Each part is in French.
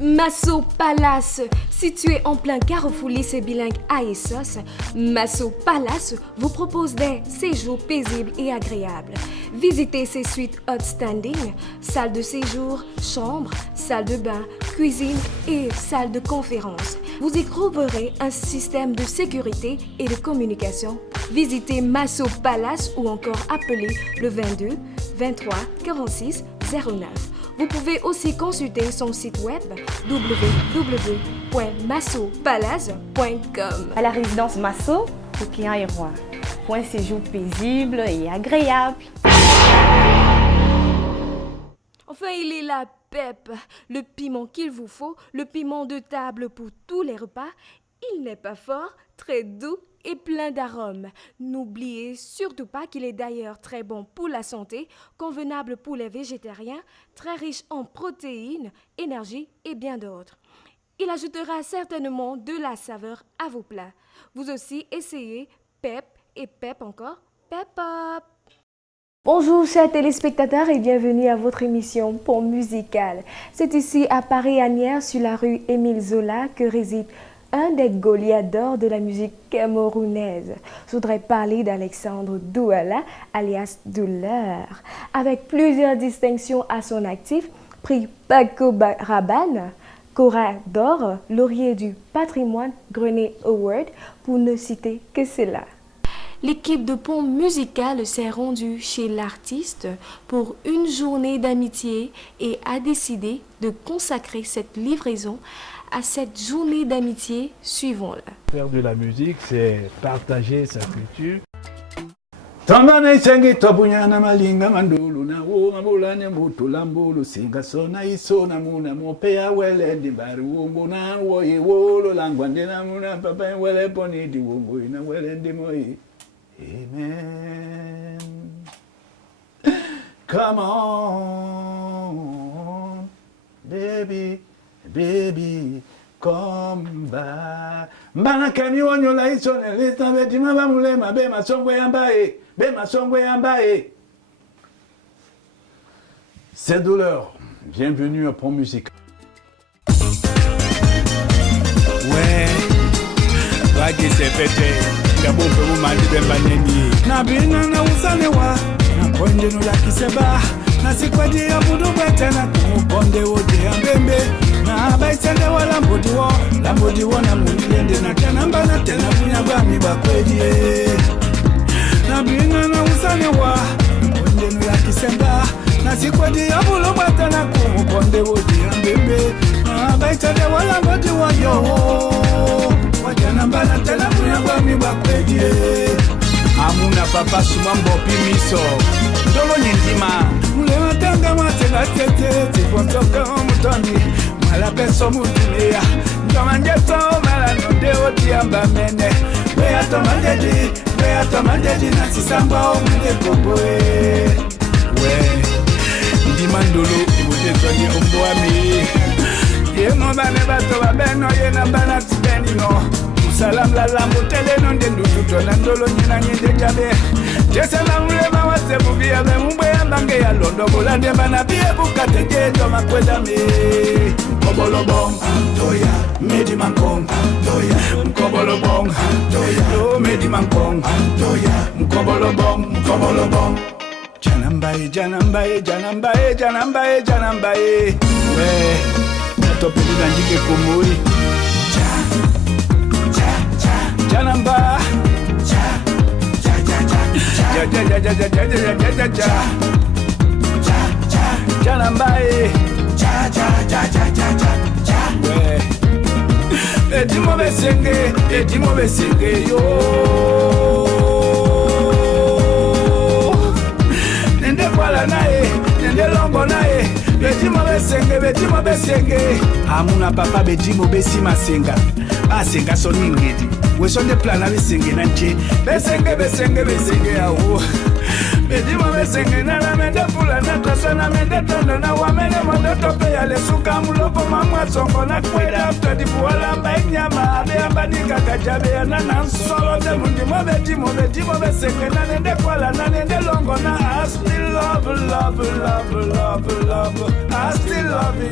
Masso Palace, situé en plein carrefour lycée bilingue à Essos, Masso Palace vous propose des séjours paisibles et agréables. Visitez ses suites outstanding, salle de séjour, chambre, salle de bain, cuisine et salle de conférence. Vous y trouverez un système de sécurité et de communication. Visitez Masso Palace ou encore appelez le 22 23 46 09. Vous pouvez aussi consulter son site web www.massopalace.com. À la résidence Masso, le client est roi. Pour un séjour paisible et agréable. Enfin, il est la PEP, le piment qu'il vous faut, le piment de table pour tous les repas. Il n'est pas fort, très doux et plein d'arômes. N'oubliez surtout pas qu'il est d'ailleurs très bon pour la santé, convenable pour les végétariens, très riche en protéines, énergie et bien d'autres. Il ajoutera certainement de la saveur à vos plats. Vous aussi essayez PEP et PEP encore, PEP Up. Bonjour chers téléspectateurs et bienvenue à votre émission Pont Musical. C'est ici à Paris-Anières sur la rue Émile Zola que réside un des Goliaths d'or de la musique camerounaise. Je voudrais parler d'Alexandre Douala, alias Douleur. Avec plusieurs distinctions à son actif, prix Paco Rabanne, Cora d'or, laurier du patrimoine Grenet Award, pour ne citer que cela. L'équipe de Pont Musical s'est rendue chez l'artiste pour une journée d'amitié et a décidé de consacrer cette livraison à cette journée d'amitié. Suivons-la. Faire de la musique, c'est partager sa culture. Amen. Come on, baby, baby, come back. Mbana kami wonyo la isone lista beti mabamulema be masongwe yambaye, be masongwe yambaye. C'est Douleur. Bienvenue à Pont Musical. Ouais, vague c'est pété. Kabo pe mandi bemba nyenyi na bina na usanewa na konde no la kiseba na sikwadi ya budu betena kuponde wote ambembe na baitende wala mbodi wo na mulende na kanamba na tena bunya bami bakwedie na bina na usanewa konde no la kiseba na sikwadi ya budu betena kuponde wote ambembe na baitende wala mbodi wo yo wajanambana tena muyangwami bakwedie amuna papa sumambo pimiso ndolo nyindima mulema tanga matela tete tipontoka omutondi malapeso mutumeya ndomanjeto malanonde otiamba mene beatomandeji nasisamba omune koboe we ndima ndolo imutezwanye omboami yemo bane bato babeno yena bana tibenino salam la mutele no ndendu tutona ndolo nyina nyende jabe jesela mulema wase mubia be mumbe ambange ya londo bulande bana bie bukate jejo makwenda me kobolo bong toya medi mankong toya kobolo bong toya no medi mankong toya kobolo bong janambaye we topeli danjike komori janamba janamba edimo besenge yo nende kwala nae nende longo nae bedimo besenge amuna papa bedimo besi masenga basenga soningedi wesonde plana besenge nanje besenge awo bedimo besenge na mende pula na tosana mende tondo na wamene mondo tope ya lesuka mulopo mamwa songo na kweda after di buala mbanyama abe abanika kajabe ya nana solo de mundimo bedimo besenge na nende kwala na nende longo na I still love I still love you.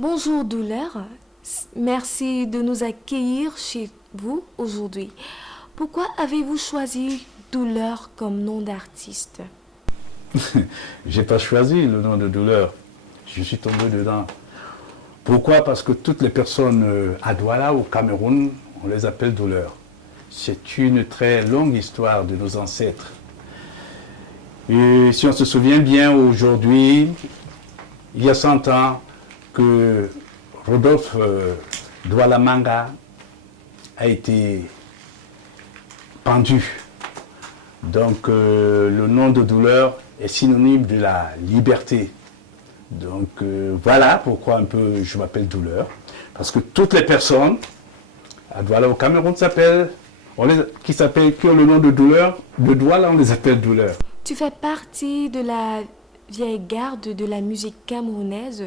Bonjour douleur, merci de nous accueillir chez vous aujourd'hui. Pourquoi avez-vous choisi douleur comme nom d'artiste? J'ai pas choisi le nom de douleur. Je suis tombé dedans. Pourquoi? Parce que toutes les personnes à Douala, au Cameroun, on les appelle douleur. C'est une très longue histoire de nos ancêtres. Et si on se souvient bien, aujourd'hui, il y a 100 ans, que Rodolphe Douala Manga a été pendu. Donc le nom de douleur est synonyme de la liberté. Donc voilà pourquoi un peu je m'appelle douleur. Parce que toutes les personnes à Douala au Cameroun qui ont le nom de douleur, de Douala on les appelle douleur. Tu fais partie de la vieille garde de la musique camerounaise.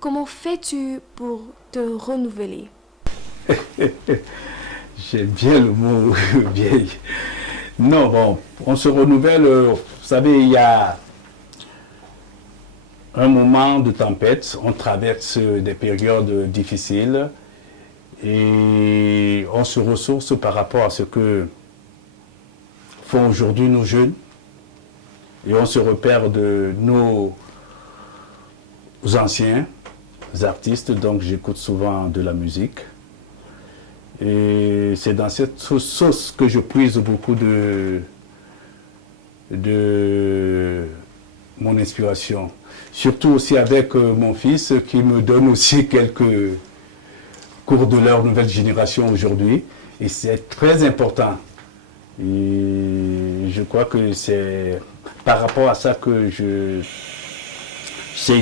Comment fais-tu pour te renouveler? J'aime bien le mot vieille. Non, bon, on se renouvelle. Vous savez, il y a un moment de tempête, on traverse des périodes difficiles et on se ressource par rapport à ce que font aujourd'hui nos jeunes et on se repère de nos anciens artistes, donc j'écoute souvent de la musique. Et c'est dans cette sauce que je puise beaucoup de mon inspiration. Surtout aussi avec mon fils qui me donne aussi quelques cours de leur nouvelle génération aujourd'hui. Et c'est très important. Et je crois que c'est par rapport à ça que j'essaye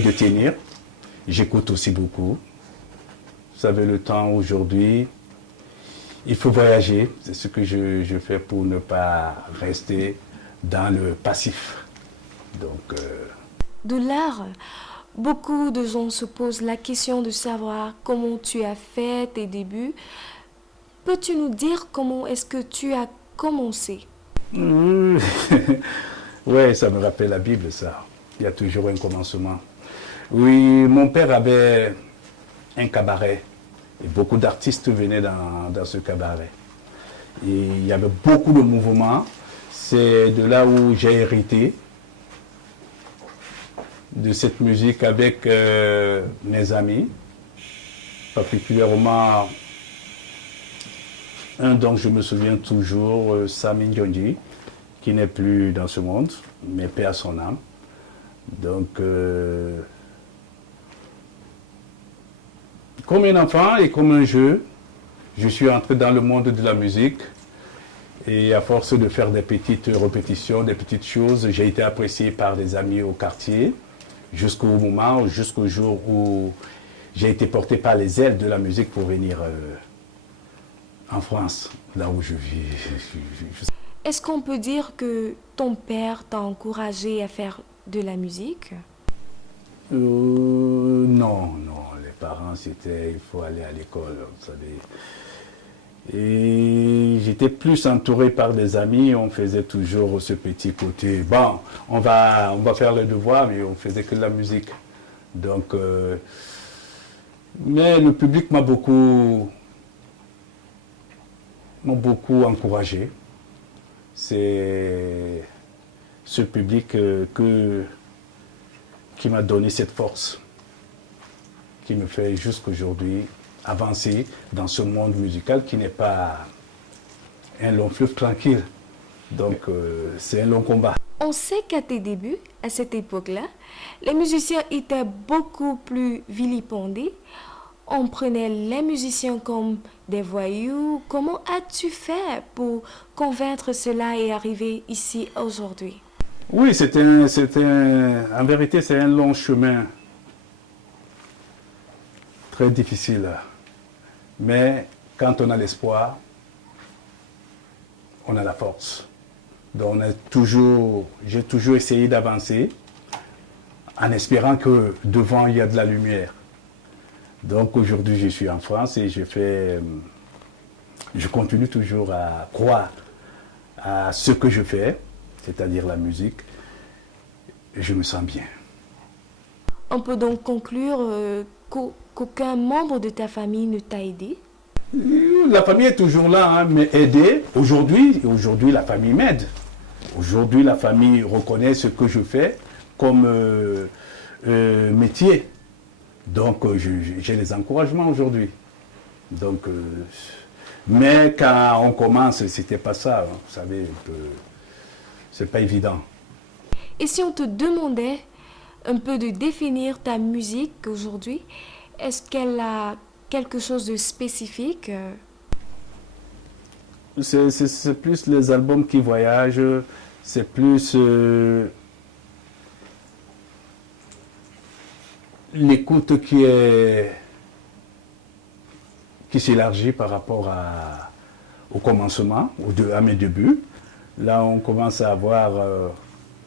de tenir. J'écoute aussi beaucoup. Vous savez, le temps aujourd'hui, il faut voyager. C'est ce que je fais pour ne pas rester dans le passif. Donc, Douleur, beaucoup de gens se posent la question de savoir comment tu as fait tes débuts. Peux-tu nous dire comment est-ce que tu as commencé? Oui, ça me rappelle la Bible, ça. Il y a toujours un commencement. Oui, mon père avait un cabaret. Et beaucoup d'artistes venaient dans ce cabaret. Et il y avait beaucoup de mouvements. C'est de là où j'ai hérité de cette musique avec mes amis, particulièrement un dont je me souviens toujours, Sami Ndionji, qui n'est plus dans ce monde, mais paix à son âme. Donc, comme un enfant et comme un jeu, je suis entré dans le monde de la musique et à force de faire des petites répétitions, des petites choses, j'ai été apprécié par des amis au quartier jusqu'au jour où j'ai été porté par les ailes de la musique pour venir en France, là où je vis. Est-ce qu'on peut dire que ton père t'a encouragé à faire de la musique? Non, les parents c'était il faut aller à l'école, vous savez. Et j'étais plus entouré par des amis, on faisait toujours ce petit côté. Bon, on va faire le devoir, mais on faisait que de la musique. Donc, mais le public m'a beaucoup encouragé. C'est ce public qui m'a donné cette force, qui me fait jusqu'aujourd'hui avancer dans ce monde musical qui n'est pas un long fleuve tranquille. Donc c'est un long combat. On sait qu'à tes débuts, à cette époque-là, les musiciens étaient beaucoup plus vilipendés. On prenait les musiciens comme des voyous. Comment as-tu fait pour convaincre cela et arriver ici aujourd'hui? Oui, en vérité, c'est un long chemin, très difficile. Mais quand on a l'espoir, on a la force. Donc j'ai toujours essayé d'avancer en espérant que devant il y a de la lumière. Donc aujourd'hui, je suis en France et je continue toujours à croire à ce que je fais, c'est-à-dire la musique, et je me sens bien. On peut donc conclure qu'aucun membre de ta famille ne t'a aidé? La famille est toujours là, hein, mais aider, aujourd'hui, la famille m'aide. Aujourd'hui, la famille reconnaît ce que je fais comme métier. Donc, j'ai les encouragements aujourd'hui. Donc, mais quand on commence, c'était pas ça, hein, vous savez, c'est pas évident. Et si on te demandait un peu de définir ta musique aujourd'hui, est-ce qu'elle a quelque chose de spécifique? C'est plus les albums qui voyagent, c'est plus l'écoute qui s'élargit par rapport au commencement, à mes débuts. Là, on commence à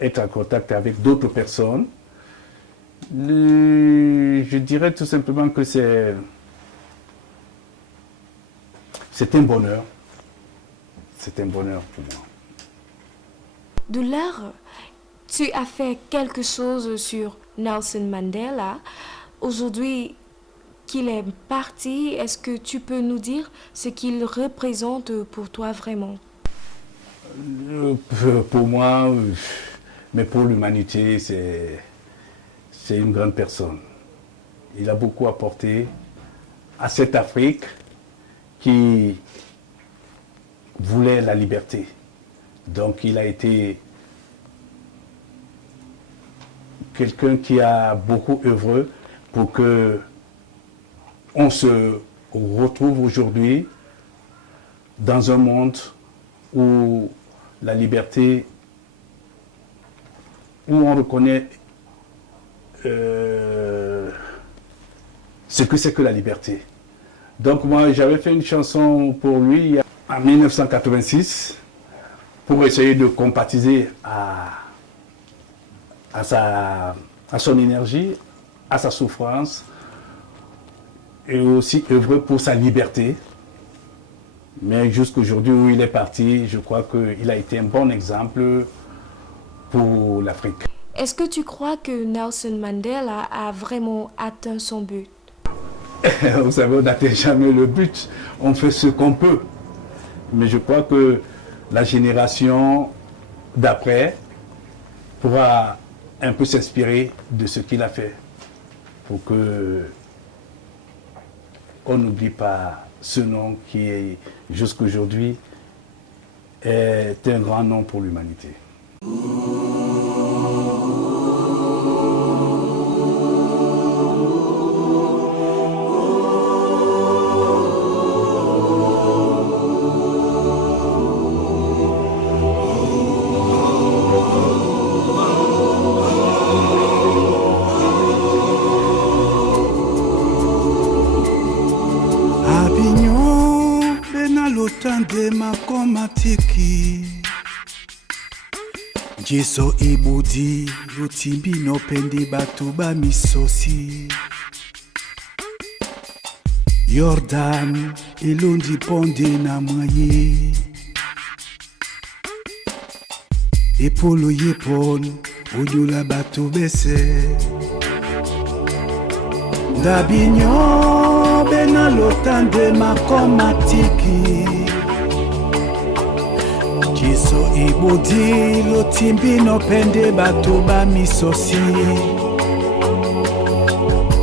être en contact avec d'autres personnes. Je dirais tout simplement que c'est un bonheur. C'est un bonheur pour moi. De l'art, tu as fait quelque chose sur Nelson Mandela. Aujourd'hui qu'il est parti, est-ce que tu peux nous dire ce qu'il représente pour toi vraiment? Pour moi, mais pour l'humanité, c'est une grande personne. Il a beaucoup apporté à cette Afrique qui voulait la liberté. Donc il a été quelqu'un qui a beaucoup œuvré pour que on se retrouve aujourd'hui dans un monde où la liberté, où on reconnaît ce que c'est que la liberté. Donc moi, j'avais fait une chanson pour lui en 1986 pour essayer de compatiser à son énergie, à sa souffrance et aussi œuvrer pour sa liberté. Mais jusqu'aujourd'hui où il est parti, je crois qu'il a été un bon exemple pour l'Afrique. Est-ce que tu crois que Nelson Mandela a vraiment atteint son but? Vous savez, on n'atteint jamais le but. On fait ce qu'on peut. Mais je crois que la génération d'après pourra un peu s'inspirer de ce qu'il a fait pour que on n'oublie pas ce nom qui est jusqu'aujourd'hui est un grand nom pour l'humanité. Tande makomatiki Jiso ibudi Lutimbi no pendi batu ba misosi Yordan ilundi ponde na mwaye Epolo yepon Uyula batu bese Dabinyo bena lotande makomatiki Jiso ibudi lotimbi no pende bato ba misosi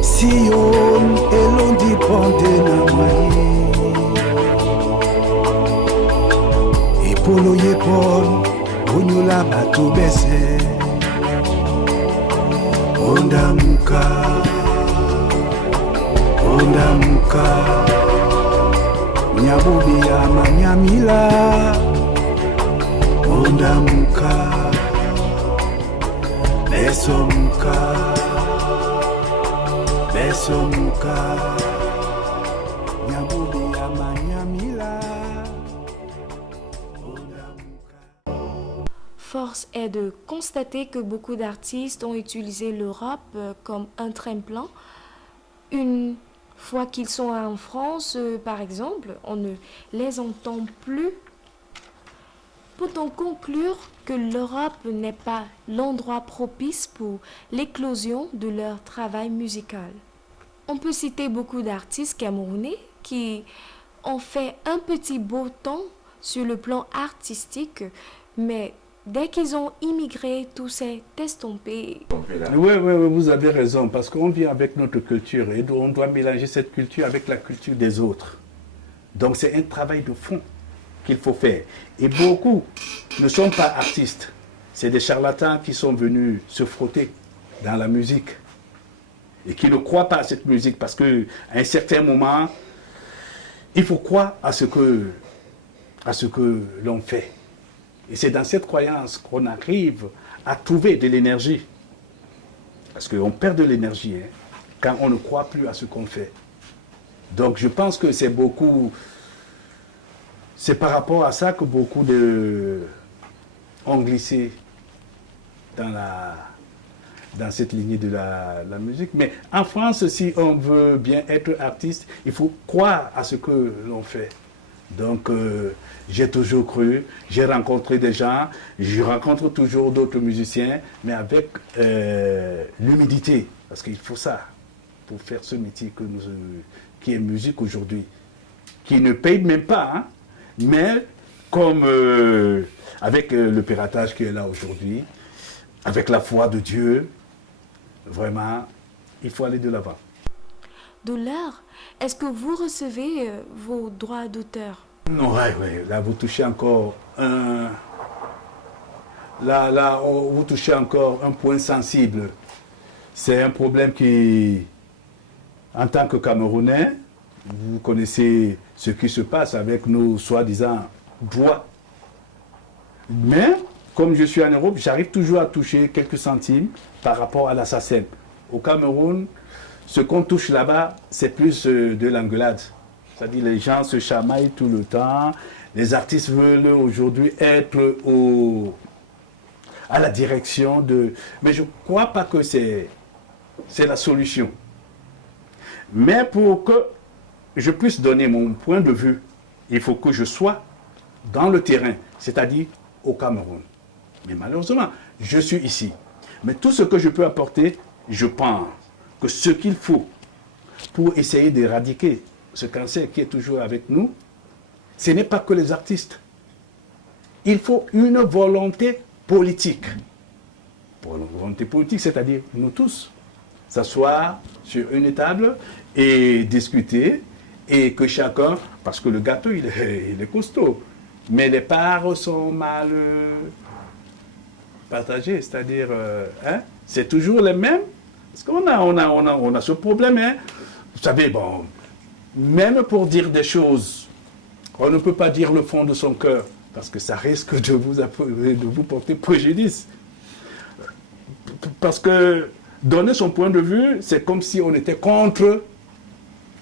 Sion elondi ponde na mwaye Epolo yepon unyula bato bese Ondamuka Nyabubi ya manyamila Ondamuka Besomuka Nyabubi ya manyamila Force est de constater que beaucoup d'artistes ont utilisé le rap comme un tremplin. Une fois qu'ils sont en France, par exemple, on ne les entend plus peut-on conclure que l'Europe n'est pas l'endroit propice pour l'éclosion de leur travail musical? On peut citer beaucoup d'artistes camerounais qui ont fait un petit beau temps sur le plan artistique, mais dès qu'ils ont immigré, tout s'est estompé. Oui, vous avez raison, parce qu'on vient avec notre culture et on doit mélanger cette culture avec la culture des autres. Donc c'est un travail de fond qu'il faut faire. Et beaucoup ne sont pas artistes. C'est des charlatans qui sont venus se frotter dans la musique et qui ne croient pas à cette musique parce qu'à un certain moment, il faut croire à ce que l'on fait. Et c'est dans cette croyance qu'on arrive à trouver de l'énergie. Parce qu'on perd de l'énergie quand on ne croit plus à ce qu'on fait. Donc je pense que c'est par rapport à ça que beaucoup ont glissé dans cette lignée de la musique. Mais en France, si on veut bien être artiste, il faut croire à ce que l'on fait. Donc, j'ai toujours cru, j'ai rencontré des gens, je rencontre toujours d'autres musiciens, mais avec l'humilité, parce qu'il faut ça pour faire ce métier qui est musique aujourd'hui, qui ne paye même pas, hein, mais comme avec le piratage qui est là aujourd'hui, avec la foi de Dieu, vraiment, il faut aller de l'avant. Douleur, est-ce que vous recevez vos droits d'auteur? Non, là vous touchez encore vous touchez encore un point sensible. C'est un problème qui, en tant que Camerounais, vous connaissez ce qui se passe avec nos soi-disant droits. Mais, comme je suis en Europe, j'arrive toujours à toucher quelques centimes par rapport à l'assassin. Au Cameroun, ce qu'on touche là-bas, c'est plus de l'engueulade. C'est-à-dire les gens se chamaillent tout le temps. Les artistes veulent aujourd'hui être à la direction de... Mais je ne crois pas que c'est la solution. Mais pour que je puisse donner mon point de vue, il faut que je sois dans le terrain, c'est-à-dire au Cameroun. Mais malheureusement, je suis ici. Mais tout ce que je peux apporter, je pense que ce qu'il faut pour essayer d'éradiquer ce cancer qui est toujours avec nous, ce n'est pas que les artistes. Il faut une volonté politique. Pour une volonté politique, c'est-à-dire nous tous, s'asseoir sur une table et discuter, et que chacun, parce que le gâteau, il est costaud, mais les parts sont mal partagées, c'est-à-dire, c'est toujours les mêmes. Parce qu'on a ce problème, hein. Vous savez, bon, même pour dire des choses, on ne peut pas dire le fond de son cœur, parce que ça risque de vous porter préjudice. Parce que donner son point de vue, c'est comme si on était contre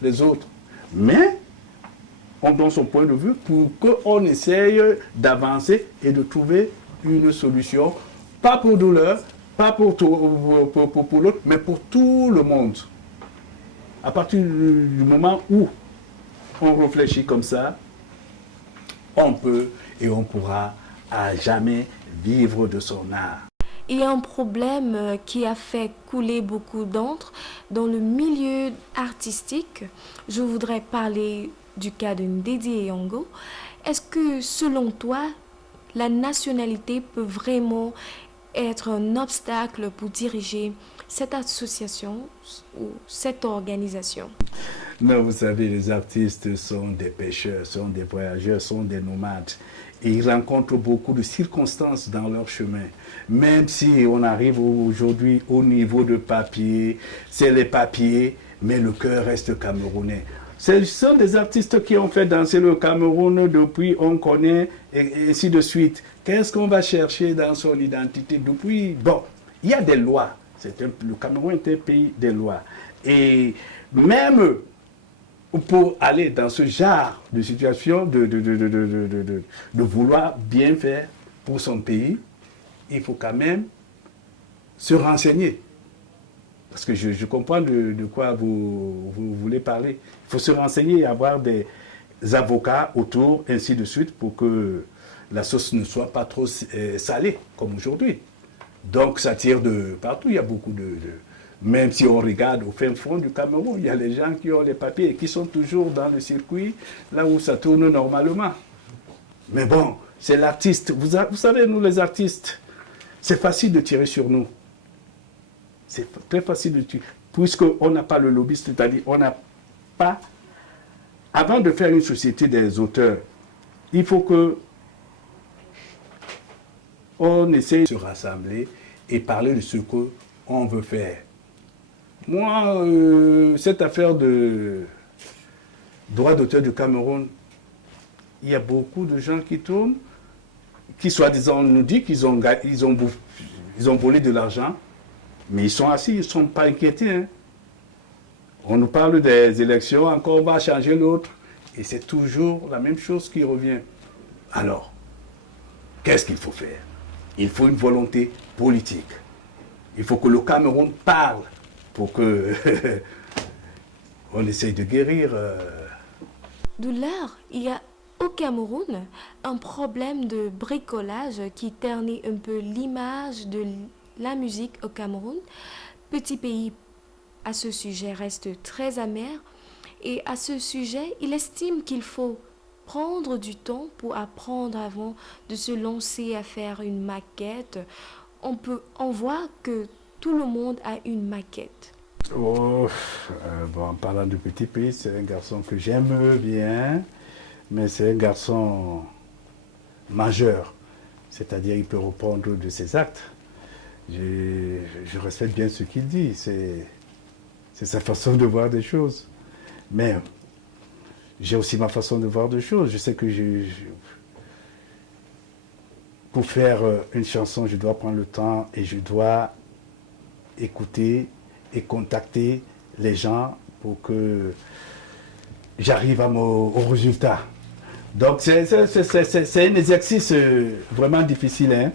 les autres. Mais on donne son point de vue pour qu'on essaye d'avancer et de trouver une solution, pas pour douleur, pas pour l'autre, mais pour tout le monde. À partir du moment où on réfléchit comme ça, on peut et on pourra à jamais vivre de son art. Il y a un problème qui a fait couler beaucoup d'encre dans le milieu artistique. Je voudrais parler du cas de Ndédi Eyongo. Est-ce que, selon toi, la nationalité peut vraiment être un obstacle pour diriger cette association ou cette organisation? Non, vous savez, les artistes sont des pêcheurs, sont des voyageurs, sont des nomades. Et ils rencontrent beaucoup de circonstances dans leur chemin. Même si on arrive aujourd'hui au niveau de papier, c'est les papiers, mais le cœur reste camerounais. Ce sont des artistes qui ont fait danser le Cameroun depuis, on connaît, et ainsi de suite. Qu'est-ce qu'on va chercher dans son identité depuis? Bon, il y a des lois. Le Cameroun est un pays des lois. Et même pour aller dans ce genre de situation, de vouloir bien faire pour son pays, il faut quand même se renseigner. Parce que je comprends de quoi vous voulez parler. Il faut se renseigner et avoir des avocats autour, ainsi de suite, pour que la sauce ne soit pas trop salée, comme aujourd'hui. Donc ça tire de partout, il y a beaucoup Même si on regarde au fin fond du Cameroun, il y a les gens qui ont les papiers et qui sont toujours dans le circuit, là où ça tourne normalement. Mais bon, c'est l'artiste. Vous savez, nous les artistes, c'est facile de tirer sur nous. C'est très facile de tirer. Puisqu'on n'a pas le lobbyiste, c'est-à-dire on n'a pas... Avant de faire une société des auteurs, il faut que on essaie de se rassembler et parler de ce qu'on veut faire. Moi, cette affaire de droit d'auteur du Cameroun, il y a beaucoup de gens qui tournent, qui soi-disant nous disent qu'ils ont volé de l'argent, mais ils sont assis, ils ne sont pas inquiétés. Hein. On nous parle des élections, encore on va changer l'autre, et c'est toujours la même chose qui revient. Alors, qu'est-ce qu'il faut faire? Il faut une volonté politique. Il faut que le Cameroun parle pour que on essaye de guérir. De l'art, il y a au Cameroun un problème de bricolage qui ternit un peu l'image de la musique au Cameroun. Petit pays à ce sujet reste très amer et à ce sujet, il estime qu'il faut prendre du temps pour apprendre avant de se lancer à faire une maquette. On voit que tout le monde a une maquette. Bon, en parlant du petit pays, c'est un garçon que j'aime bien, mais c'est un garçon majeur, c'est-à-dire il peut reprendre de ses actes. Je respecte bien ce qu'il dit, c'est sa façon de voir des choses. Mais j'ai aussi ma façon de voir des choses. Je sais que pour faire une chanson, je dois prendre le temps et je dois écouter et contacter les gens pour que j'arrive au résultat. Donc c'est un exercice vraiment difficile. Hein.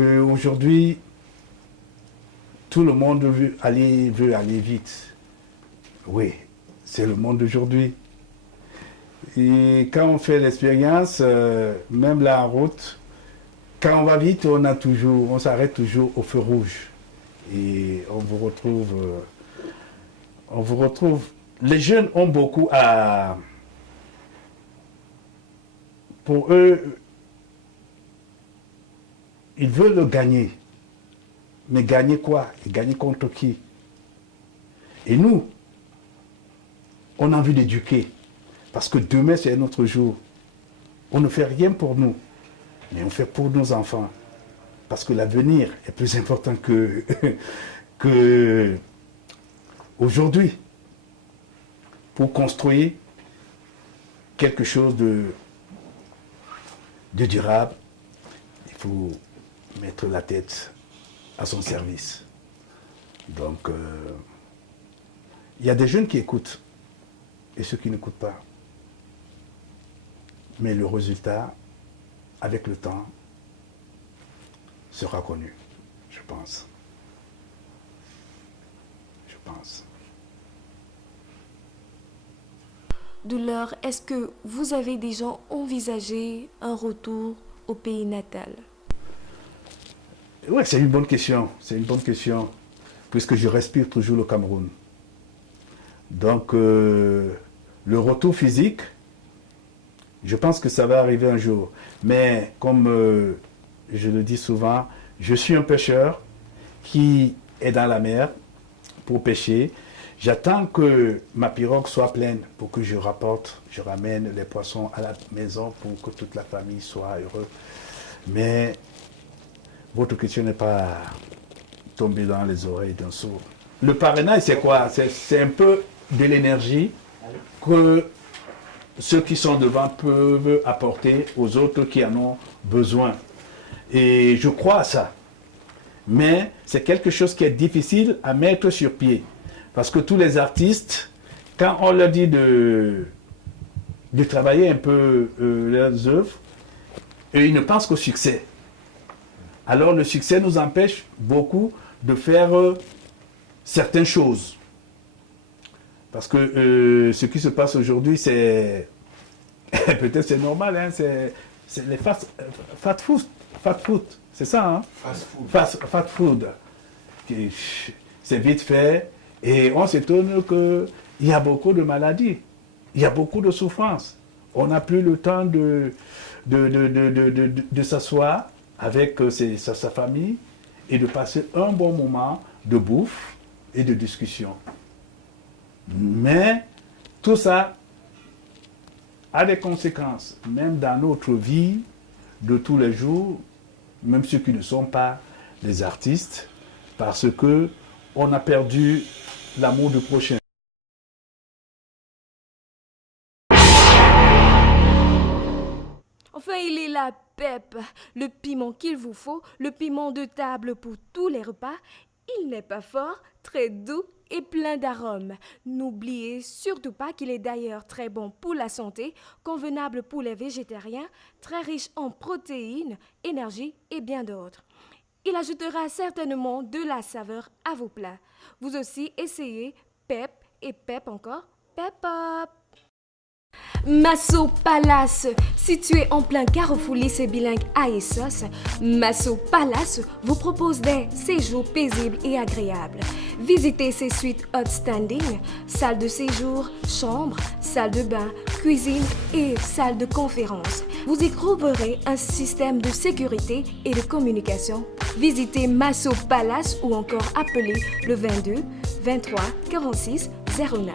Aujourd'hui, tout le monde veut aller vite. Oui, c'est le monde d'aujourd'hui. Et quand on fait l'expérience, même là en route, quand on va vite, on s'arrête toujours au feu rouge. Et on vous retrouve. Les jeunes ont beaucoup à... Pour eux, ils veulent gagner. Mais gagner quoi? Et gagner contre qui? Et nous, on a envie d'éduquer. Parce que demain, c'est un autre jour. On ne fait rien pour nous, mais on fait pour nos enfants. Parce que l'avenir est plus important que aujourd'hui. Pour construire quelque chose de durable, il faut mettre la tête à son service. Donc, il y a des jeunes qui écoutent et ceux qui n'écoutent pas. Mais le résultat, avec le temps, sera connu, je pense. Douleur, est-ce que vous avez déjà envisagé un retour au pays natal? Oui, c'est une bonne question. Puisque je respire toujours le Cameroun. Donc, le retour physique, je pense que ça va arriver un jour. Mais comme je le dis souvent, je suis un pêcheur qui est dans la mer pour pêcher. J'attends que ma pirogue soit pleine pour que je ramène les poissons à la maison pour que toute la famille soit heureuse. Mais votre question n'est pas tombée dans les oreilles d'un sourd. Le parrainage, c'est quoi? C'est un peu de l'énergie que ceux qui sont devant peuvent apporter aux autres qui en ont besoin. Et je crois à ça. Mais c'est quelque chose qui est difficile à mettre sur pied. Parce que tous les artistes, quand on leur dit de travailler un peu leurs œuvres, ils ne pensent qu'au succès. Alors le succès nous empêche beaucoup de faire certaines choses. Parce que ce qui se passe aujourd'hui, c'est peut-être c'est normal, hein, c'est les fat food, c'est ça, hein? Fat food. C'est vite fait et on s'étonne qu'il y a beaucoup de maladies, il y a beaucoup de souffrances. On n'a plus le temps de s'asseoir avec sa famille et de passer un bon moment de bouffe et de discussion. Mais tout ça a des conséquences, même dans notre vie de tous les jours, même ceux qui ne sont pas des artistes, parce que on a perdu l'amour du prochain. Enfin, il est la PEP, le piment qu'il vous faut, le piment de table pour tous les repas. Il n'est pas fort, très doux et plein d'arômes. N'oubliez surtout pas qu'il est d'ailleurs très bon pour la santé, convenable pour les végétariens, très riche en protéines, énergie et bien d'autres. Il ajoutera certainement de la saveur à vos plats. Vous aussi essayez PEP et PEP encore, PEP Up. Masso Palace, situé en plein carrefour lycée bilingue à Essos, Masso Palace vous propose des séjours paisibles et agréables. Visitez ses suites outstanding, salle de séjour, chambre, salle de bain, cuisine et salle de conférence. Vous y trouverez un système de sécurité et de communication. Visitez Masso Palace ou encore appelez le 22 23 46 09.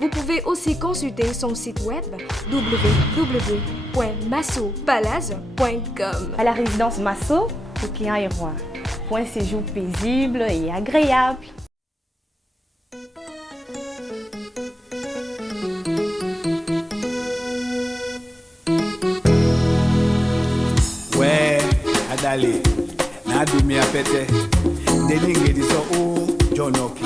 Vous pouvez aussi consulter son site web www.massopalace.com. À la résidence Masso, Coquillon et Roi. Pour un séjour paisible et agréable. Ouais, adale, na dumi apete, deninge diso o jonoki.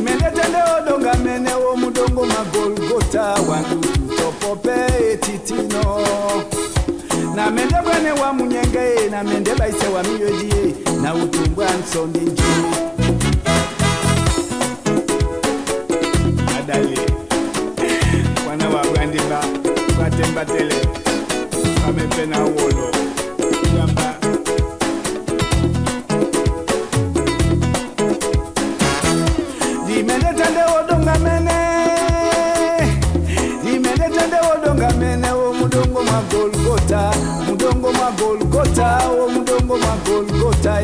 Menetende odonga mene o mudongo magolgota wandu topope etitino na mende bwane wa munyenge na mende baise wa miyodi na utumbwa nsondi nji adale wana wa brandimba batemba tele amepe na wolo yamba Imenetende odonga mene o mudongo mwa Golgota o mudongo mwa Golgota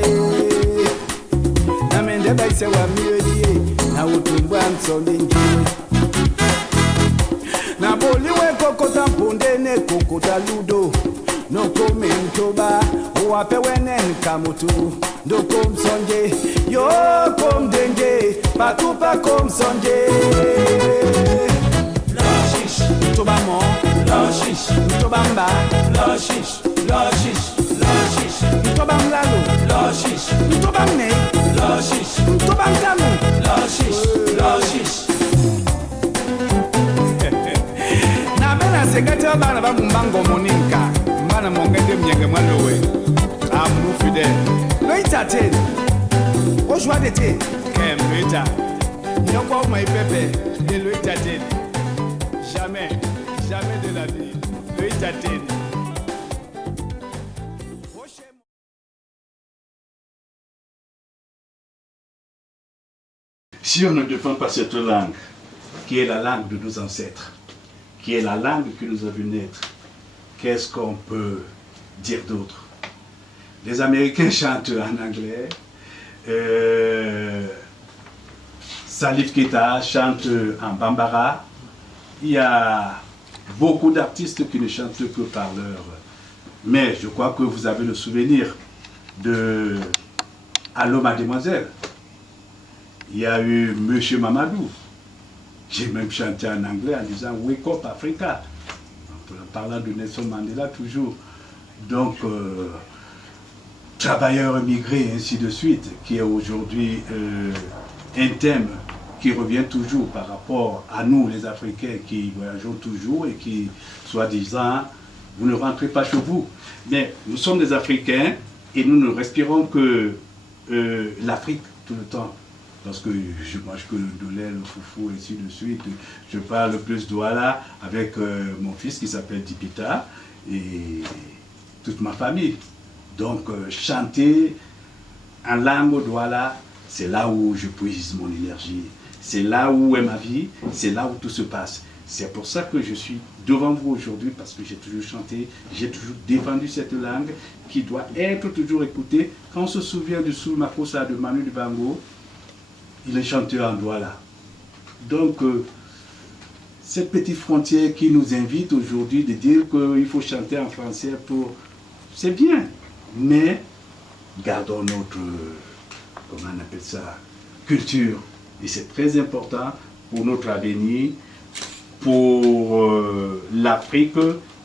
na mende baise wa miyodi na utumbwa nsondi nji na boliwe kokota mpunde ne kokota ludo no kome ntoba wape wenen kamutu ndoko msonje yo kom denge patupa kom sonje lashish ntoba mo lashish ntoba mba lashish ntoba mlalo lashish ntoba mne lashish ntoba mtamu lashish na bena sekata bana ba mbango moninka bana mongende mnyenge mwalowe amu fidèle loitate o joie de thé kem loita nyoko mai pepe de loitate jamais de la vie loitate. Si on ne défend pas cette langue, qui est la langue de nos ancêtres, qui est la langue qui nous a vu naître, qu'est-ce qu'on peut dire d'autre? Les Américains chantent en anglais, Salif Keita chante en bambara. Il y a beaucoup d'artistes qui ne chantent que par leur... Mais je crois que vous avez le souvenir de Allô Mademoiselle. Il y a eu Monsieur Mamadou. J'ai même chanté en anglais en disant Wake Up Africa, en parlant de Nelson Mandela toujours. Donc, travailleurs immigrés, ainsi de suite, qui est aujourd'hui un thème qui revient toujours par rapport à nous, les Africains, qui voyageons toujours et qui, soi-disant, vous ne rentrez pas chez vous. Mais nous sommes des Africains et nous ne respirons que l'Afrique tout le temps. parce que je mange que le lait, le foufou, et ainsi de suite. Je parle plus Douala avec mon fils qui s'appelle Dipita et toute ma famille. Donc chanter en langue Douala, c'est là où je puise mon énergie. C'est là où est ma vie, c'est là où tout se passe. C'est pour ça que je suis devant vous aujourd'hui, parce que j'ai toujours chanté, j'ai toujours défendu cette langue qui doit être toujours écoutée. Quand on se souvient du Soul Makossa de Manu Dibango, il est chanteur en Douala. Donc, cette petite frontière qui nous invite aujourd'hui de dire qu'il faut chanter en français, c'est bien, mais gardons notre, comment on appelle ça, culture. Et c'est très important pour notre avenir, pour l'Afrique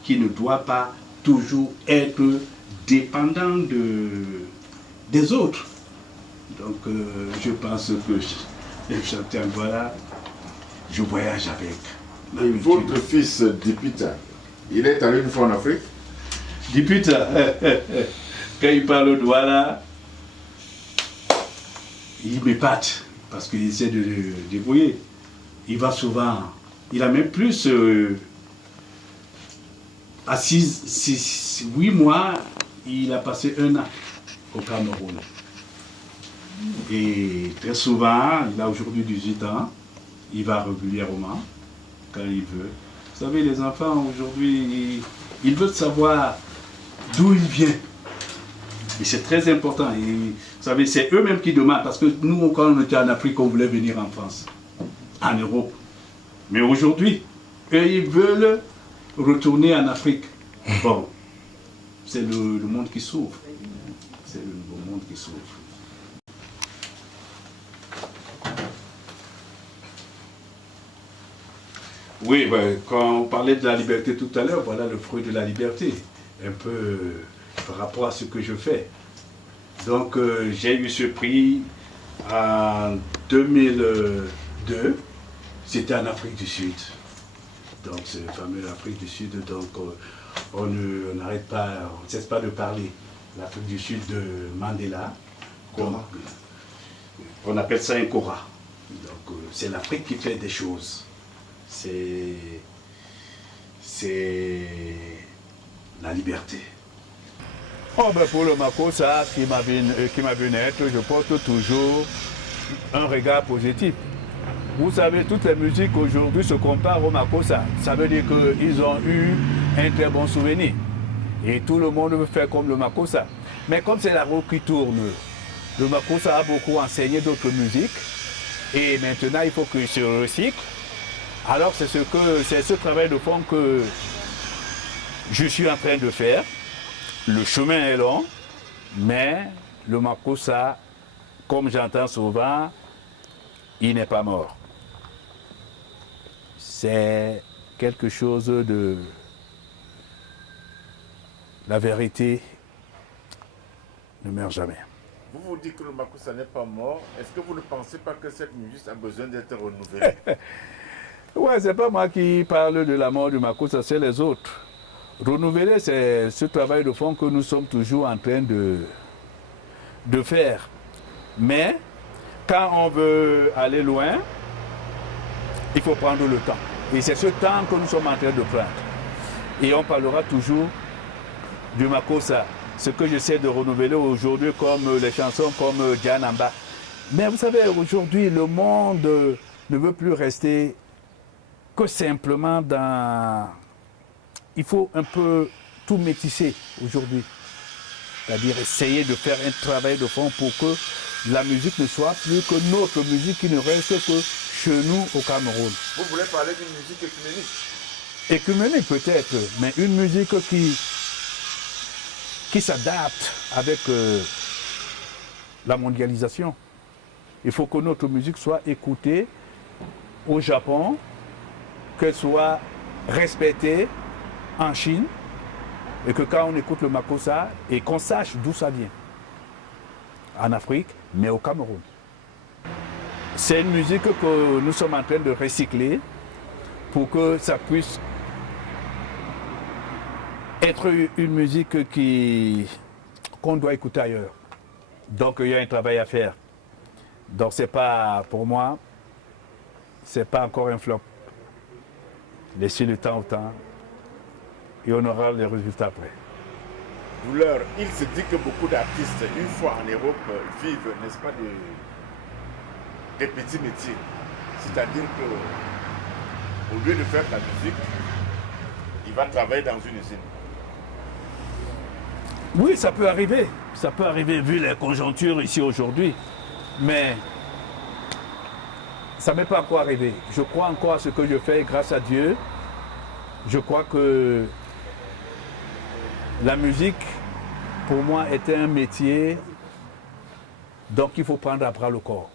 qui ne doit pas toujours être dépendant des autres. Donc je pense que chanter en Douala, je voyage avec. Et votre fils Dipita, il est allé une fois en Afrique? Dipita, quand il parle Douala, il m'épate parce qu'il essaie de le débrouiller. Il va souvent, il a même plus à 8 mois, il a passé 1 an au Cameroun. Et très souvent, il a aujourd'hui 18 ans, il va régulièrement quand il veut. Vous savez, les enfants aujourd'hui, ils veulent savoir d'où il vient. Et c'est très important. Et, vous savez, c'est eux-mêmes qui demandent, parce que nous, quand on était en Afrique, on voulait venir en France, en Europe. Mais aujourd'hui, eux, ils veulent retourner en Afrique. Bon, c'est le monde qui s'ouvre. C'est le nouveau monde qui s'ouvre. Oui, ben, quand on parlait de la liberté tout à l'heure, voilà le fruit de la liberté. Un peu par rapport à ce que je fais. Donc, j'ai eu ce prix en 2002. C'était en Afrique du Sud. Donc, c'est le fameux Afrique du Sud. Donc, on n'arrête pas, on ne cesse pas de parler. L'Afrique du Sud de Mandela. On appelle ça un Kora. Donc, c'est l'Afrique qui fait des choses. C'est la liberté. Oh ben pour le Makossa qui m'a vu naître, je porte toujours un regard positif. Vous savez, toutes les musiques aujourd'hui se comparent au Makossa. Ça veut dire qu'ils ont eu un très bon souvenir. Et tout le monde veut faire comme le Makossa. Mais comme c'est la roue qui tourne, le Makossa a beaucoup enseigné d'autres musiques. Et maintenant, il faut qu'il se recycle. Alors c'est ce travail de fond que je suis en train de faire. Le chemin est long, mais le Makossa, comme j'entends souvent, il n'est pas mort. C'est quelque chose de... La vérité ne meurt jamais. Vous vous dites que le Makossa n'est pas mort. Est-ce que vous ne pensez pas que cette musique a besoin d'être renouvelée? Ouais, c'est pas moi qui parle de la mort du Makossa, c'est les autres. Renouveler, c'est ce travail de fond que nous sommes toujours en train de faire. Mais quand on veut aller loin, il faut prendre le temps. Et c'est ce temps que nous sommes en train de prendre. Et on parlera toujours du Makossa. Ce que j'essaie de renouveler aujourd'hui, comme les chansons comme Djanamba. Mais vous savez, aujourd'hui, le monde ne veut plus rester que simplement dans... Il faut un peu tout métisser aujourd'hui. C'est-à-dire essayer de faire un travail de fond pour que la musique ne soit plus que notre musique qui ne reste que chez nous au Cameroun. Vous voulez parler d'une musique écuménique? Écuménique peut-être, mais une musique qui s'adapte avec la mondialisation. Il faut que notre musique soit écoutée au Japon, qu'elle soit respectée en Chine, et que quand on écoute le Makossa, et qu'on sache d'où ça vient. En Afrique, mais au Cameroun. C'est une musique que nous sommes en train de recycler pour que ça puisse être une musique qu'on doit écouter ailleurs. Donc il y a un travail à faire. Donc c'est pas, pour moi, c'est pas encore un flop. Laissez le temps au temps et on aura les résultats après. Douleur, il se dit que beaucoup d'artistes, une fois en Europe, vivent, n'est-ce pas, des petits métiers. C'est-à-dire que, au lieu de faire de la musique, il va travailler dans une usine. Oui, ça peut arriver. Ça peut arriver vu les conjonctures ici aujourd'hui. Mais ça ne m'est pas encore arrivé. Je crois encore à ce que je fais grâce à Dieu. Je crois que la musique, pour moi, était un métier, donc il faut prendre à bras le corps.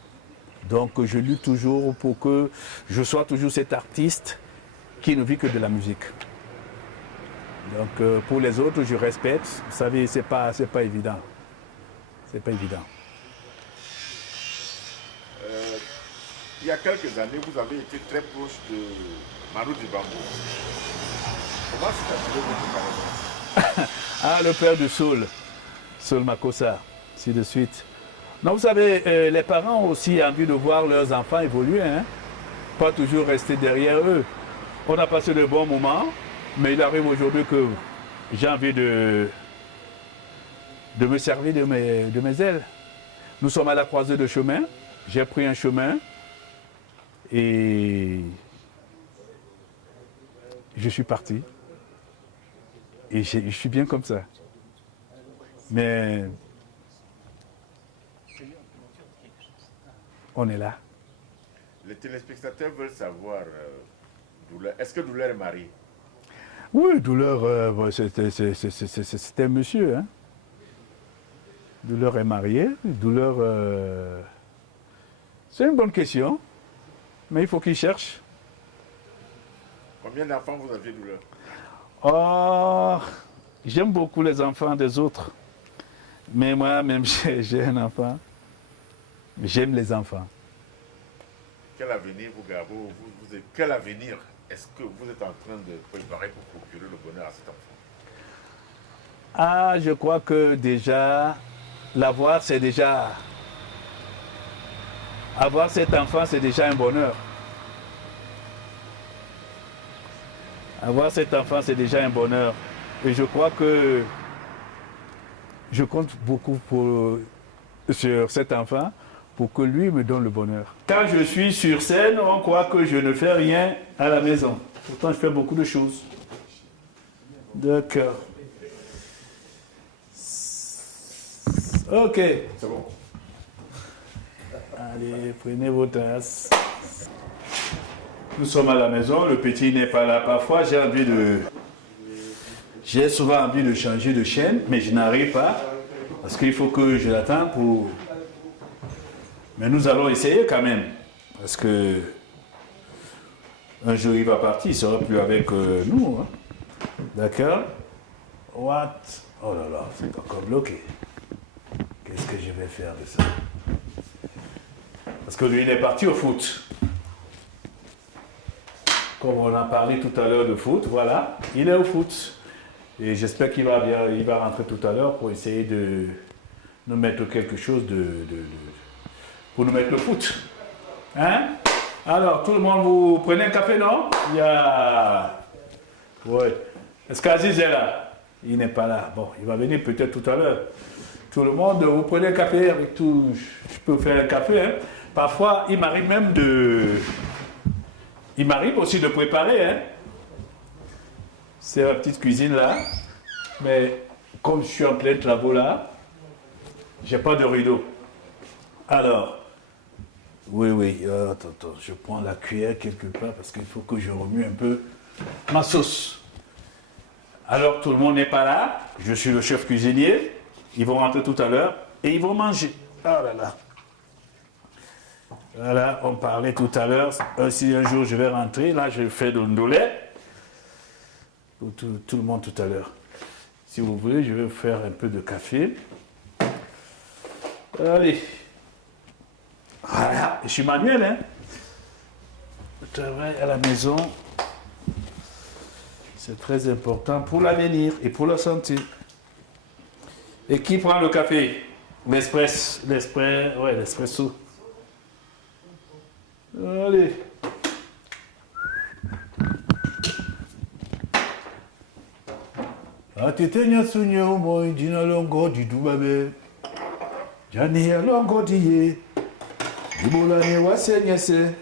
Donc je lutte toujours pour que je sois toujours cet artiste qui ne vit que de la musique. Donc pour les autres, je respecte. Vous savez, c'est pas évident. C'est pas évident. Il y a quelques années, vous avez été très proche de Manu Dibango. Comment s'est appelé votre carrière? Ah, le père de Saul, Saul Makossa, ainsi de suite. Non, vous savez, les parents ont aussi envie de voir leurs enfants évoluer, hein? Pas toujours rester derrière eux. On a passé de bons moments, mais il arrive aujourd'hui que j'ai envie de me servir de mes ailes. Nous sommes à la croisée de chemin. J'ai pris un chemin et je suis parti. Et je suis bien comme ça. Mais on est là. Les téléspectateurs veulent savoir, Douleur, est-ce que Douleur est marié? Oui, Douleur, c'était un monsieur. Hein. Douleur est marié. Douleur, c'est une bonne question. Mais il faut qu'il cherche. Combien d'enfants vous avez, Douleur? Oh, j'aime beaucoup les enfants des autres. Mais moi-même, j'ai un enfant. J'aime les enfants. Quel avenir vous gardez? Quel avenir est-ce que vous êtes en train de préparer pour procurer le bonheur à cet enfant? Ah, je crois que déjà, l'avoir, c'est déjà... Avoir cet enfant, c'est déjà un bonheur. Avoir cet enfant, c'est déjà un bonheur. Et je crois que je compte beaucoup sur cet enfant pour que lui me donne le bonheur. Quand je suis sur scène, on croit que je ne fais rien à la maison. Pourtant, je fais beaucoup de choses. D'accord. Ok. C'est bon. Allez, prenez vos tasses. Nous sommes à la maison, le petit n'est pas là. Parfois, j'ai souvent envie de changer de chaîne, mais je n'arrive pas. Parce qu'il faut que je l'attende pour... Mais nous allons essayer quand même. Parce que... Un jour, il va partir, il ne sera plus avec nous. Hein. D'accord? What? Oh là là, c'est encore bloqué. Qu'est-ce que je vais faire de ça? Parce que lui, il est parti au foot. Comme on a parlé tout à l'heure de foot, voilà, il est au foot. Et j'espère qu'il va bien, il va rentrer tout à l'heure pour essayer de nous mettre quelque chose pour nous mettre le foot. Hein? Alors, tout le monde, vous prenez un café, non? Il y a... Ouais. Est-ce qu'Aziz est là? Il n'est pas là. Bon, il va venir peut-être tout à l'heure. Tout le monde, vous prenez un café avec tout. Je peux faire un café. Hein? Parfois, il m'arrive même Il m'arrive aussi de préparer. Hein? C'est ma petite cuisine là. Mais comme je suis en plein travaux là, j'ai pas de rideau. Alors, oui, attends, je prends la cuillère quelque part parce qu'il faut que je remue un peu ma sauce. Alors, tout le monde n'est pas là. Je suis le chef cuisinier. Ils vont rentrer tout à l'heure et ils vont manger. Oh là là. Voilà, on parlait tout à l'heure. Si un jour je vais rentrer, là, je fais de l'ondolé pour tout le monde tout à l'heure. Si vous voulez, je vais vous faire un peu de café. Allez. Voilà, je suis manuel, hein. Le travail à la maison, c'est très important pour l'avenir et pour la santé. Et qui prend le café? L'espresso. Allez. Atitenya sunyo mo jina longo di dubabe. Jani longo di Dibolane wasenyese.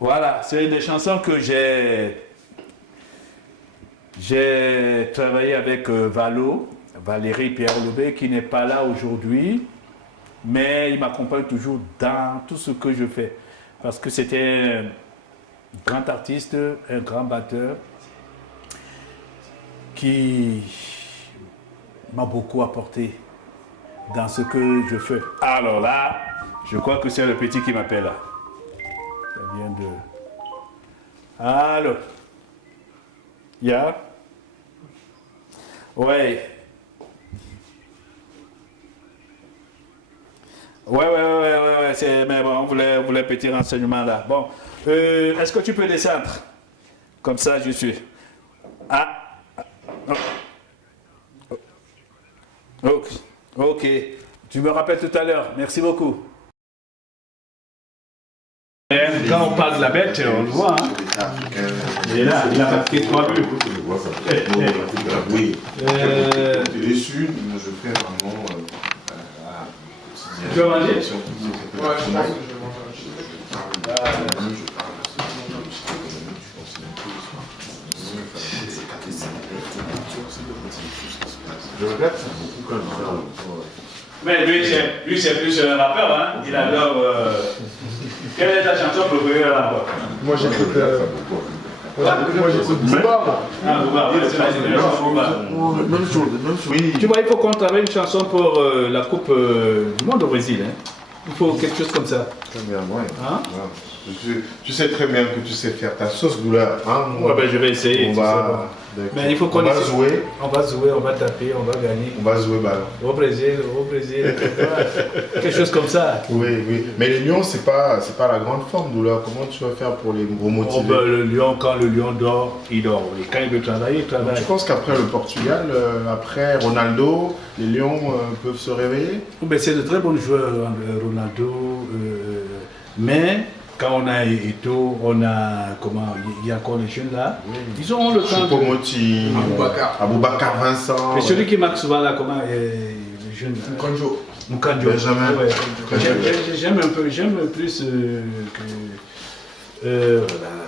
Voilà, c'est une des chansons que j'ai travaillé avec Valérie Pierre-Loubet, qui n'est pas là aujourd'hui, mais il m'accompagne toujours dans tout ce que je fais, parce que c'était un grand artiste, un grand batteur, qui m'a beaucoup apporté dans ce que je fais. Alors là, je crois que c'est le petit qui m'appelle là. Ça vient de... Allô? Yeah? Ouais. Ouais, mais bon, on voulait un petit renseignement là. Bon, est-ce que tu peux descendre? Comme ça, je suis... Ok. Tu me rappelles tout à l'heure. Merci beaucoup. Quand on parle de la bête, on le voit. Hein? Il est là, il a marqué 3 buts. Oui. Tu es sûr, moi je fais vraiment. Tu veux manger? Ouais, je pense que je vais manger. Je regrette ça beaucoup quand je Mais lui c'est plus un rappeur, hein? Il adore. Quelle est ta chanson préférée là? Moi j'écoute. Moi j'écoute Booba. Ah, Booba, oui, c'est la génération Booba. Même chose. Oui. Tu vois, il faut qu'on travaille une chanson pour la Coupe du Monde au Brésil. Hein? Il faut quelque chose comme ça. Très bien, ouais. Hein? Ouais. Tu sais très bien que tu sais faire ta sauce douleur. Hein? Ouais, ben je vais essayer. Mais il faut qu'on va jouer. On va jouer, on va taper, on va gagner. On va jouer ballon. Au Brésil. Quelque chose comme ça. Oui. Mais les lions, c'est pas la grande forme, douleur. Comment tu vas faire pour les remotiver? Oh ben, le lion, quand le lion dort, il dort. Et quand il veut travailler, il travaille. Donc, tu penses qu'après le Portugal, après Ronaldo, les lions peuvent se réveiller? Oh ben, c'est de très bons joueurs, Ronaldo. Mais quand on a Eto'o, on a il y a encore les jeunes là. Oui. Ils ont le temps. Choupo-Moting, Aboubakar Vincent. Et celui qui marque souvent là, les jeunes. Mukanjo. Benjamin. Ouais. J'aime plus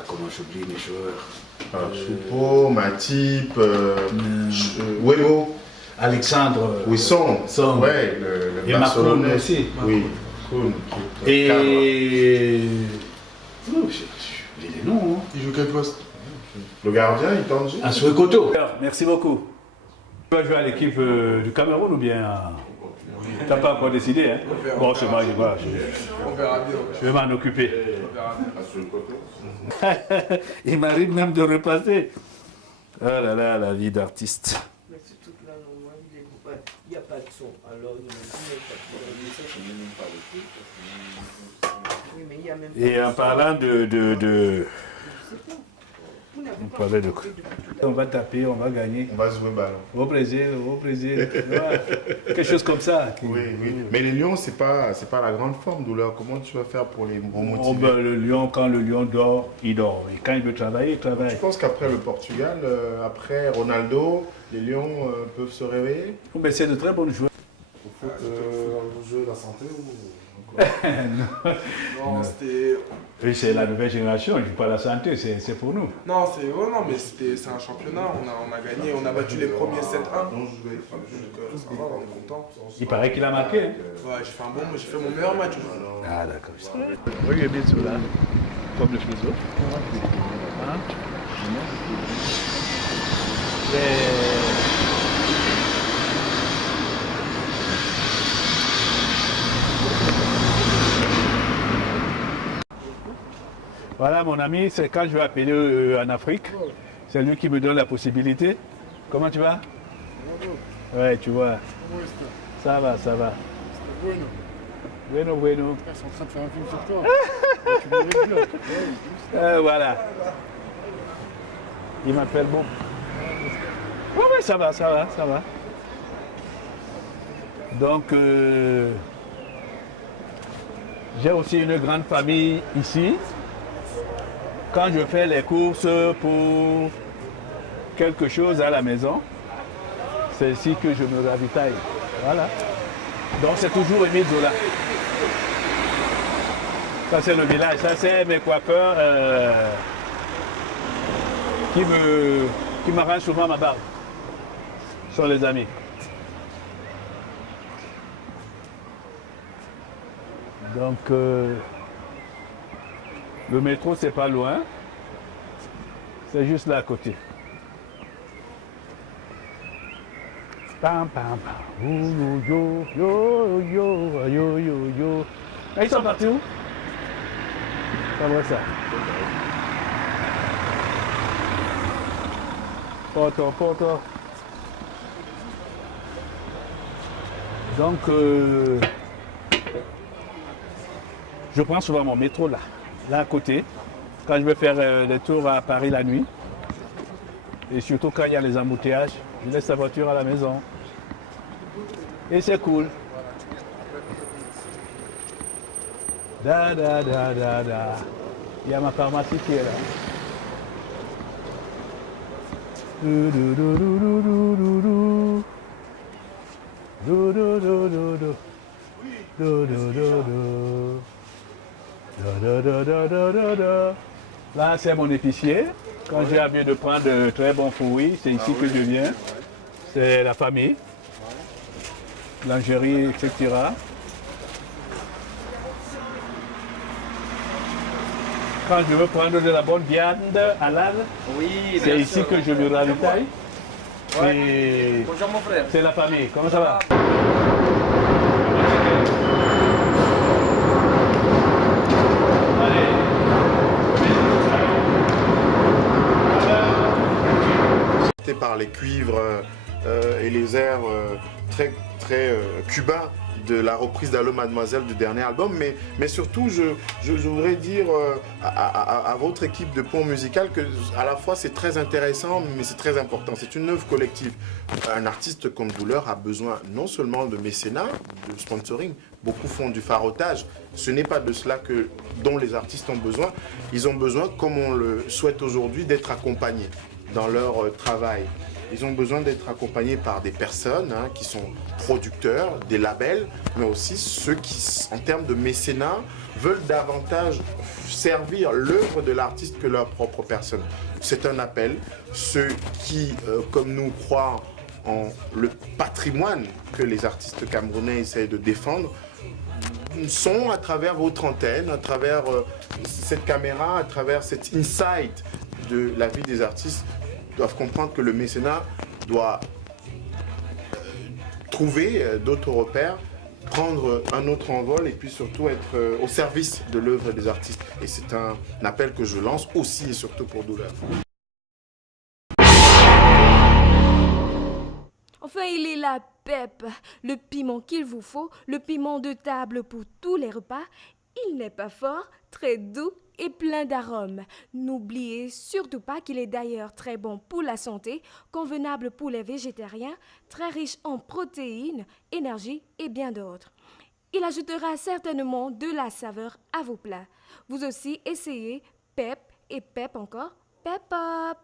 comment j'oublie les joueurs. Choupo, Matip, Wemo. Alexandre. Son. Ouais, le et Macron aussi. Oui. Et... Oh, j'ai les noms. Hein. Il joue quel poste? Le gardien, il tente. Assoué-Koto. Merci beaucoup. Tu vas jouer à l'équipe du Cameroun ou bien tu n'as pas encore décidé, hein? Bon, c'est moi, on verra bien. Je vais m'en occuper. Il m'arrive même de repasser. Oh là là, la vie d'artiste. Mais c'est toute la Normandie, il n'y a pas de son. Alors, il n'y a pas de son. Oui, mais il n'y a même pas Et en parlant de... On parlait de quoi? On va taper, on va gagner. On va jouer ballon. Au Brésil. Quelque chose comme ça. Oui. Mais les lions, c'est pas la grande forme, douleur. Comment tu vas faire pour les remotiver? Oh ben, le lion, quand le lion dort, il dort. Et quand il veut travailler, il travaille. Tu penses qu'après le Portugal, après Ronaldo, les lions peuvent se réveiller? Oh ben, c'est de très bons joueurs. Au foot, on joue la santé ou... Non, c'était... Oui, c'est la nouvelle génération, je ne dis pas la santé, c'est pour nous. Non, mais c'est un championnat, on a gagné, on a battu les premiers 7-1. Donc ça va, on est content. Il paraît qu'il a marqué. Hein? Ouais, j'ai fait mon meilleur match. Ah d'accord. Oui, le bisou là, comme le bisou. Hein? Voilà mon ami, c'est quand je vais appeler en Afrique, c'est lui qui me donne la possibilité. Comment tu vas? Ouais, tu vois. Ça va. Bueno. Ils sont en train de faire un film sur toi. Voilà. Il m'appelle bon. Ouais, ça va. Donc, j'ai aussi une grande famille ici. quand je fais les courses pour quelque chose à la maison, c'est ici que je me ravitaille. Voilà. Donc c'est toujours Émile Zola. Ça c'est le village, ça c'est mes coiffeurs qui m'arrangent souvent ma barbe. Ce sont les amis. Donc le métro c'est pas loin, c'est juste là à côté. Pam pam pam, yo yo yo yo yo yo. Et ils sont partis où? Pas vrai ça. Porto. Donc je prends souvent mon métro là à côté, quand je vais faire des tours à Paris la nuit. Et surtout quand il y a les embouteillages, je laisse la voiture à la maison. Et c'est cool. Da. Il y a ma pharmacie qui est là. Là, c'est mon épicier. Quand j'ai envie de prendre de très bons fruits, c'est ici que je viens. C'est la famille, lingerie, etc. Quand je veux prendre de la bonne viande halal, c'est ici que je me ravitaille. Et Bonjour mon frère. c'est la famille. Comment ça va? Par les cuivres et les airs très cubains de la reprise d'Allô Mademoiselle du dernier album, mais surtout je voudrais dire à votre équipe de Pont Musical que à la fois c'est très intéressant mais c'est très important, c'est une œuvre collective. Un artiste comme Douleur a besoin non seulement de mécénat, de sponsoring, beaucoup font du farotage, ce n'est pas de cela dont les artistes ont besoin, ils ont besoin, comme on le souhaite aujourd'hui, d'être accompagnés dans leur travail. Ils ont besoin d'être accompagnés par des personnes qui sont producteurs, des labels, mais aussi ceux qui, en termes de mécénat, veulent davantage servir l'œuvre de l'artiste que leur propre personne. C'est un appel. Ceux qui, comme nous, croient en le patrimoine que les artistes camerounais essayent de défendre, sont à travers votre antenne, à travers cette caméra, à travers cet insight de la vie des artistes, doivent comprendre que le mécénat doit trouver d'autres repères, prendre un autre envol et puis surtout être au service de l'œuvre des artistes. Et c'est un appel que je lance aussi et surtout pour Douleur. Enfin, il est la PEP, le piment qu'il vous faut, le piment de table pour tous les repas. Il n'est pas fort, très doux et plein d'arômes. N'oubliez surtout pas qu'il est d'ailleurs très bon pour la santé, convenable pour les végétariens, très riche en protéines, énergie et bien d'autres. Il ajoutera certainement de la saveur à vos plats. Vous aussi essayez PEP et PEP encore, PEP Up.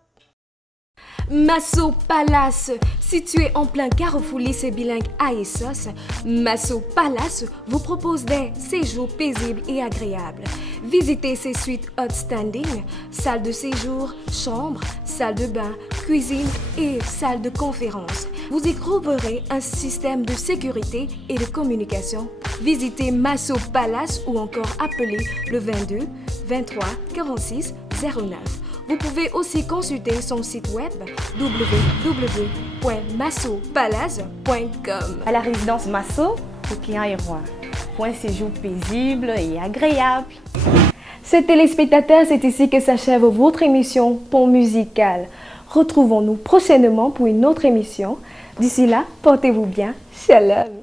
Masso Palace, situé en plein carrefour lycée bilingue AESOS, Masso Palace vous propose des séjours paisibles et agréables. Visitez ses suites outstanding, salle de séjour, chambre, salle de bain, cuisine et salle de conférence. Vous y trouverez un système de sécurité et de communication. Visitez Masso Palace ou encore appelez le 22 23 46 09. Vous pouvez aussi consulter son site web www.massopalace.com. À la résidence Masso, le client est roi. Pour un séjour paisible et agréable. Chers téléspectateurs, c'est ici que s'achève votre émission Pont Musical. Retrouvons-nous prochainement pour une autre émission. D'ici là, portez-vous bien. Shalom.